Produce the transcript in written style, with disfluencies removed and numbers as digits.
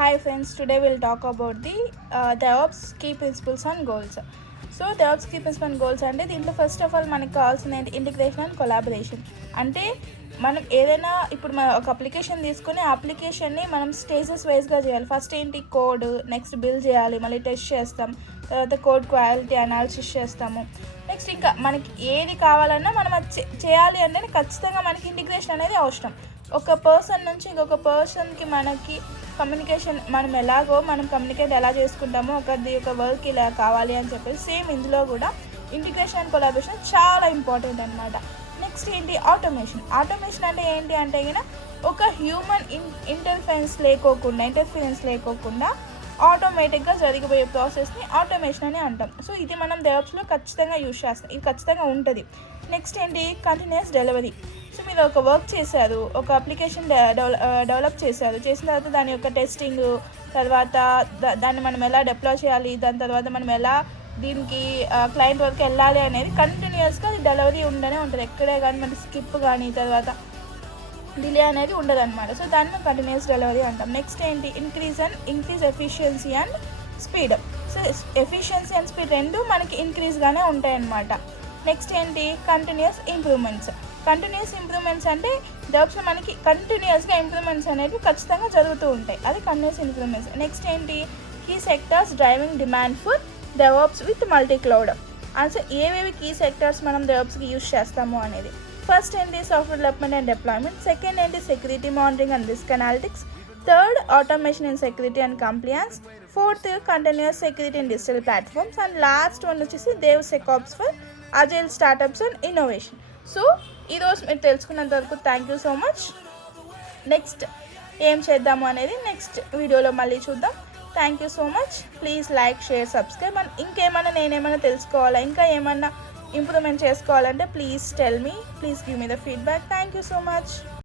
Hi friends, today we'll talk about the DevOps key principles and goals. So DevOps key principles and goals అంటే దీంట్లో first of all మనకి కావాల్సిన integration and collaboration. అంటే మనం ఏదైనా ఇప్పుడు మన ఒక అప్లికేషన్ తీసుకొని ఆ అప్లికేషన్ని మనం స్టేజెస్ వైజ్గా చేయాలి. ఫస్ట్ ఏంటి కోడ్, నెక్స్ట్ బిల్డ్ చేయాలి, మళ్ళీ టెస్ట్ చేస్తాం, తర్వాత కోడ్ క్వాలిటీ అనాలిసిస్ చేస్తాము. నెక్స్ట్ ఇంకా మనకి ఏది కావాలన్నా మనం అది చేయాలి అంటే ఖచ్చితంగా మనకి ఇంటిగ్రేషన్ అనేది అవసరం. ఒక పర్సన్ నుంచి ఇంకొక పర్సన్కి మనకి కమ్యూనికేషన్ మనం కమ్యూనికేట్ ఎలా చేసుకుంటామో ఒక వర్క్ ఇలా కావాలి అని చెప్పేసి సేమ్ ఇందులో కూడా ఇంటిగ్రేషన్ అండ్ కొలాబరేషన్ చాలా ఇంపార్టెంట్ అనమాట. నెక్స్ట్ ఏంటి ఆటోమేషన్ అంటే ఏంటి అంటే కనుక ఒక హ్యూమన్ ఇంటర్ఫరెన్స్ లేకోకుండా ఆటోమేటిక్గా జరిగిపోయే ప్రాసెస్ని ఆటోమేషన్ అని అంటాం. సో ఇది మనం డెవలప్స్లో ఖచ్చితంగా యూజ్ చేస్తాం, ఇది ఖచ్చితంగా ఉంటుంది. నెక్స్ట్ ఏంటి కంటిన్యూస్ డెలివరీ. సో మీరు ఒక వర్క్ చేశారు, ఒక అప్లికేషన్ డెవలప్ చేసిన తర్వాత దాని యొక్క టెస్టింగ్, తర్వాత దాన్ని మనం ఎలా డిప్లాయ్ చేయాలి, దాని తర్వాత మనం ఎలా దీనికి క్లయింట్ వరకు వెళ్ళాలి అనేది కంటిన్యూస్గా అది డెలివరీ ఉండనే ఉంటుంది. ఎక్కడే కానీ మనకి స్కిప్ కానీ తర్వాత డిలే అనేది ఉండదు అనమాట. సో దాన్ని మనం కంటిన్యూస్ డెలివరీ అంటాం. నెక్స్ట్ ఏంటి increase efficiency and speed. So efficiency and speed రెండు మనకి ఇంక్రీజ్గానే ఉంటాయన్నమాట. నెక్స్ట్ ఏంటి కంటిన్యూస్ ఇంప్రూవ్మెంట్స్ అంటే డెవలప్స్లో మనకి కంటిన్యూస్గా ఇంప్రూవ్మెంట్స్ అనేవి ఖచ్చితంగా జరుగుతూ ఉంటాయి, అది కంటిన్యూస్ ఇంప్రూవ్మెంట్స్. నెక్స్ట్ ఏంటి key sectors driving demand for develops with multi cloud. అంటే ఏవేవి కీ సెక్టర్స్ మనం డెవలప్స్కి యూజ్ చేస్తాము అనేది. ఫస్ట్ ఏంటి software development and deployment, second ఏంటి security monitoring and risk analytics, third automation in security and compliance, fourth continuous security and digital platforms, and last one వచ్చేసి DevSecOps for agile startups and innovation. So ఈరోజు మీరు తెలుసుకున్నంత వరకు thank you so much. Next ఏం చేద్దాము అనేది next వీడియోలో మళ్ళీ చూద్దాం. Thank you so much. Please like, share, subscribe. And ఇంకేమైనా నేనేమైనా తెలుసుకోవాలా, ఇంకా ఏమన్నా ఇంప్రూవ్మెంట్ చేసుకోవాలంటే please tell me, please give me the feedback. Thank you so much.